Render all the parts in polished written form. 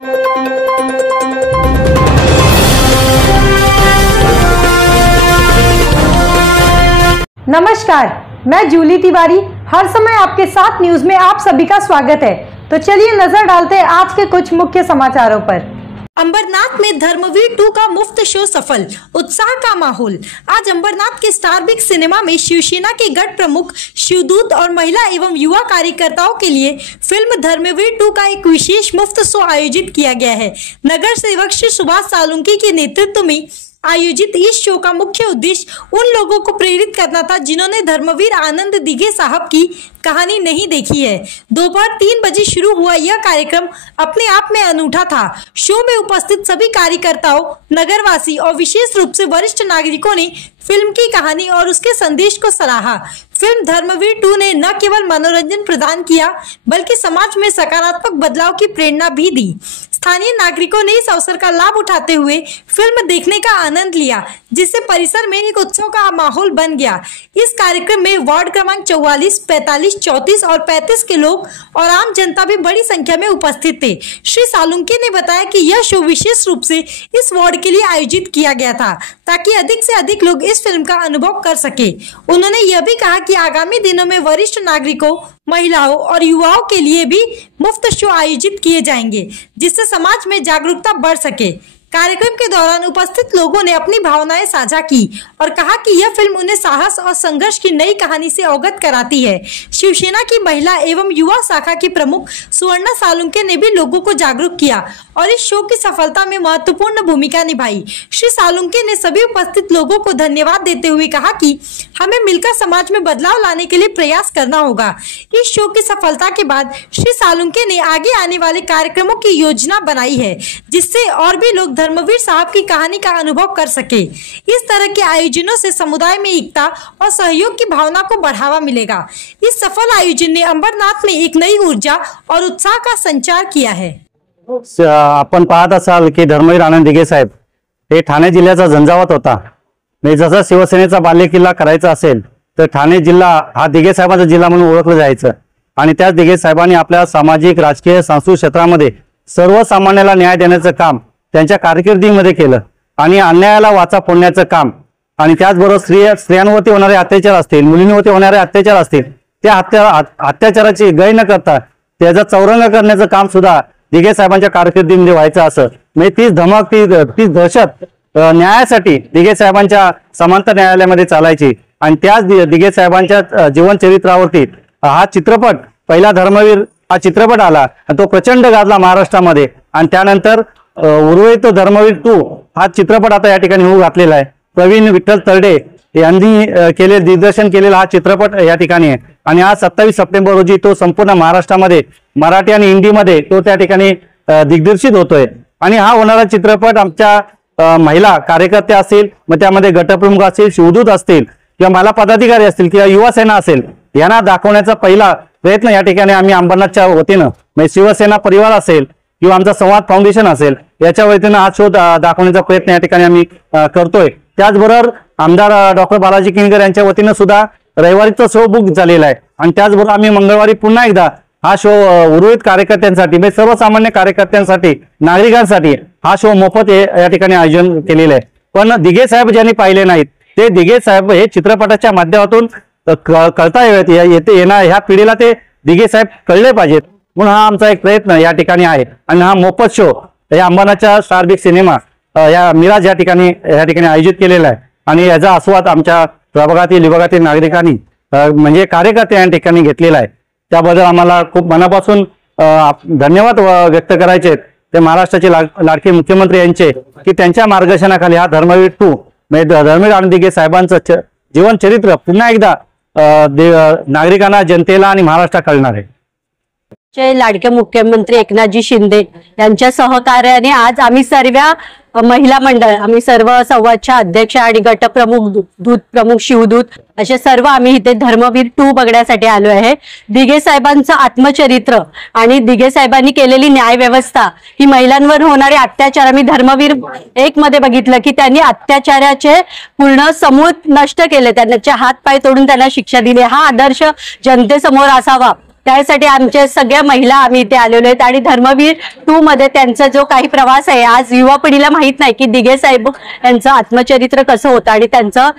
नमस्कार, मैं जूली तिवारी हर समय आपके साथ न्यूज में आप सभी का स्वागत है। तो चलिए नजर डालते हैं आज के कुछ मुख्य समाचारों पर। अंबरनाथ में धर्मवीर 2 का मुफ्त शो सफल, उत्साह का माहौल। आज अंबरनाथ के स्टार बिग सिनेमा में शिवसेना के गढ़ प्रमुख शिवदूत और महिला एवं युवा कार्यकर्ताओं के लिए फिल्म धर्मवीर 2 का एक विशेष मुफ्त शो आयोजित किया गया है। नगर सेवक श्री सुभाष सालुंकी के नेतृत्व में आयोजित इस शो का मुख्य उद्देश्य उन लोगों को प्रेरित करना था जिन्होंने धर्मवीर आनंद दिघे साहब की कहानी नहीं देखी है। दोपहर 3 बजे शुरू हुआ यह कार्यक्रम अपने आप में अनूठा था। शो में उपस्थित सभी कार्यकर्ताओं, नगरवासी और विशेष रूप से वरिष्ठ नागरिकों ने फिल्म की कहानी और उसके संदेश को सराहा। फिल्म धर्मवीर 2 ने न केवल मनोरंजन प्रदान किया बल्कि समाज में सकारात्मक बदलाव की प्रेरणा भी दी। स्थानीय नागरिकों ने इस अवसर का लाभ उठाते हुए फिल्म देखने का आनंद लिया, जिससे परिसर में एक उत्सव का माहौल बन गया। इस कार्यक्रम में वार्ड क्रमांक 44, 45, 34 और 35 के लोग और आम जनता भी बड़ी संख्या में उपस्थित थे। श्री सालुंके ने बताया कि यह शो विशेष रूप से इस वार्ड के लिए आयोजित किया गया था ताकि अधिक से अधिक लोग इस फिल्म का अनुभव कर सके। उन्होंने यह भी कहा कि आगामी दिनों में वरिष्ठ नागरिकों, महिलाओं और युवाओं के लिए भी मुफ्त शो आयोजित किए जाएंगे, जिससे समाज में जागरूकता बढ़ सके। कार्यक्रम के दौरान उपस्थित लोगों ने अपनी भावनाएं साझा की और कहा कि यह फिल्म उन्हें साहस और संघर्ष की नई कहानी से अवगत कराती है। शिवसेना की महिला एवं युवा शाखा की प्रमुख सुवर्णा सालुंके ने भी लोगों को जागरूक किया और इस शो की सफलता में महत्वपूर्ण भूमिका निभाई। श्री सालुंके ने सभी उपस्थित लोगों को धन्यवाद देते हुए कहा कि हमें मिलकर समाज में बदलाव लाने के लिए प्रयास करना होगा। इस शो की सफलता के बाद श्री सालुंके ने आगे आने वाले कार्यक्रमों की योजना बनाई है, जिससे और भी लोग धर्मवीर साहब की कहानी का अनुभव कर सके। इस तरह के आयोजनों से समुदाय में एकता और सहयोग की भावना को बढ़ावा मिलेगा। इस सफल आयोजन ने अंबरनाथ में एक नई ऊर्जा और उत्साह का संचार किया है। आपण पाहत असाल की धर्मवीर आनंद दिघे साहेब हे ठाणे जिल्ह्याचा झंझावात होता। जसं शिवसेनेचा बालेकिल्ला करायचा असेल तर ठाणे जिल्हा हा दिघे साहेबांचा जिल्हा म्हणून ओळखलं जायचं आणि त्याच दिघे साहेबांनी आपल्या सामाजिक, राजकीय, सांस्कृतिक क्षेत्रामध्ये सर्वसामान्याला न्याय देण्याचं काम त्यांच्या कारकिर्दीमध्ये केलं आणि अन्यायाला वाचा फोडण्याचं काम आणि त्याचबरोबर स्त्रियांवरती होणारे अत्याचार असतील, मुलींवरती होणारे अत्याचार असतील, त्या अत्याचाराची गय न करता त्याचा चौरंग करण्याचं काम सुद्धा दिघे साहेबांच्या कारकिर्दीमध्ये व्हायचं असं म्हणजे तीच धमक, तीच दहशत न्यायासाठी दिघे साहेबांच्या समांतर न्यायालयामध्ये चालायची आणि त्याच दिघे साहेबांच्या जीवन चरित्रावरती हा चित्रपट, पहिला धर्मवीर हा चित्रपट आला आणि तो प्रचंड गाजला महाराष्ट्रामध्ये आणि त्यानंतर उर्वरित धर्मवीर 2 हा चित्रपट आता या ठिकाणी होऊ घातलेला आहे। प्रवीण विठ्ठल तरडे यांनी दिग्दर्शन केलेला हा चित्रपट या ठिकाणी आहे आणि आज 27 सप्टेंबर रोजी तो संपूर्ण महाराष्ट्रामध्ये मराठी आणि हिंदीमध्ये तो त्या ठिकाणी दिग्दर्शित होतोय आणि हा होणारा चित्रपट आमच्या महिला कार्यकर्ते असतील, मग त्यामध्ये गटप्रमुख असतील, शिवदूत असतील किंवा महिला पदाधिकारी असतील किंवा युवा सेना असेल यांना दाखवण्याचा पहिला प्रयत्न या ठिकाणी आम्ही अंबरनाथच्या वतीनं म्हणजे शिवसेना परिवार असेल किंवा आमचा संवाद फाउंडेशन असेल याच्या वतीनं हा शो दाखवण्याचा प्रयत्न या ठिकाणी आम्ही करतोय। त्याचबरोबर आमदार डॉक्टर बालाजी किनकर यांच्या वतीनं सुद्धा रविवारीचा शो बुक झालेला आहे आणि त्याचबरोबर आम्ही मंगळवारी पुन्हा एकदा हा शो उर्वरित कार्यकर्त्यांसाठी म्हणजे सर्वसामान्य कार्यकर्त्यांसाठी, नागरिकांसाठी हा शो मोफत या ठिकाणी आयोजन केलेलं आहे। पण दिघे साहेब ज्यांनी पाहिले नाहीत ते दिघे साहेब हे चित्रपटाच्या माध्यमातून कळता येणार ह्या पिढीला ते दिघे साहेब कळले पाहिजेत म्हणून हा आमचा एक प्रयत्न या ठिकाणी आहे आणि हा मोफत शो या अंबरनाथच्या स्टार बिग सिनेमा या मिराज या ठिकाणी आयोजित केलेला आहे आणि याचा आस्वाद आमच्या प्रभागातील विभागातील नागरिकांनी म्हणजे कार्यकर्ते या ठिकाणी घेतलेला आहे। त्याबद्दल आम्हाला खूप मनापासून धन्यवाद व्यक्त करायचे ते महाराष्ट्राचे लाडके मुख्यमंत्री यांचे की त्यांच्या मार्गदर्शनाखाली हा धर्मवीर 2 म्हणजे धर्मवीर आनंद दिघे साहेबांचं जीवन चरित्र पुन्हा एकदा नागरिकांना, जनतेला आणि महाराष्ट्रात कळणार आहे। लाडके मुख्यमंत्री एकनाथजी शिंदे यांच्या सहकार्याने आज आम्ही सर्व महिला मंडळ, आम्ही सर्व संवादच्या अध्यक्ष आणि गटप्रमुख, दूत प्रमुख, शिवदूत असे सर्व आम्ही इथे धर्मवीर 2 बघण्यासाठी आलो आहे। दिघे साहेबांचं आत्मचरित्र आणि दिघे साहेबांनी केलेली न्याय व्यवस्था, ही महिलांवर होणारे अत्याचार आम्ही धर्मवीर 1 मध्ये बघितलं की त्यांनी अत्याचाराचे पूर्ण समूळ नष्ट केले, त्यांचे हात पाय तोडून त्यांना शिक्षा दिली। हा आदर्श जनतेसमोर असावा त्यासाठी आमच्या सगळ्या महिला आम्ही इथे आलेलो आहेत आणि धर्मवीर 2 मध्ये त्यांचा जो काही प्रवास आहे, आज युवा पिढीला माहित नाही की दिघे साहेब यांचं आत्मचरित्र कसं होतं आणि त्यांचं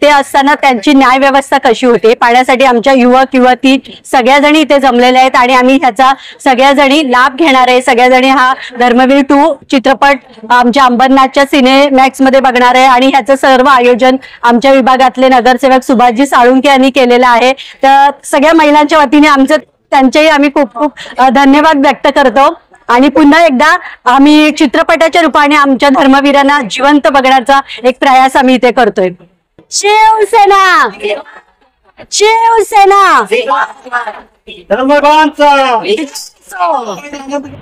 ते असताना त्यांची न्याय व्यवस्था कशी होते पाहण्यासाठी आमच्या युवक युवती सगळ्याजणी इथे जमलेले आहेत आणि आम्ही ह्याचा सगळ्याजणी लाभ घेणार आहे. सगळ्याजणी हा धर्मवीर 2 चित्रपट आमच्या अंबरनाथच्या सिनेमॅक्स मध्ये बघणार आहे आणि ह्याचं सर्व आयोजन आमच्या विभागातले नगरसेवक सुभाषजी साळुंके यांनी केलेलं आहे. तर सगळ्या महिलांच्या वतीने आमचं त्यांचेही आम्ही खूप खूप धन्यवाद व्यक्त करतो आणि पुन्हा एकदा आम्ही चित्रपटाच्या रूपाने आमच्या धर्मवीरांना जिवंत बघण्याचा एक प्रयास आम्ही इथे करतोय. शिवसेना शिवसेना.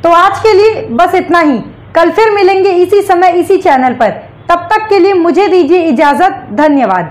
तो आज के लिए बस इतना ही. कल फिर मिलेंगे इसी समय इसी चैनल पर. तब तक के लिए मुझे दीजिए इजाजत. धन्यवाद.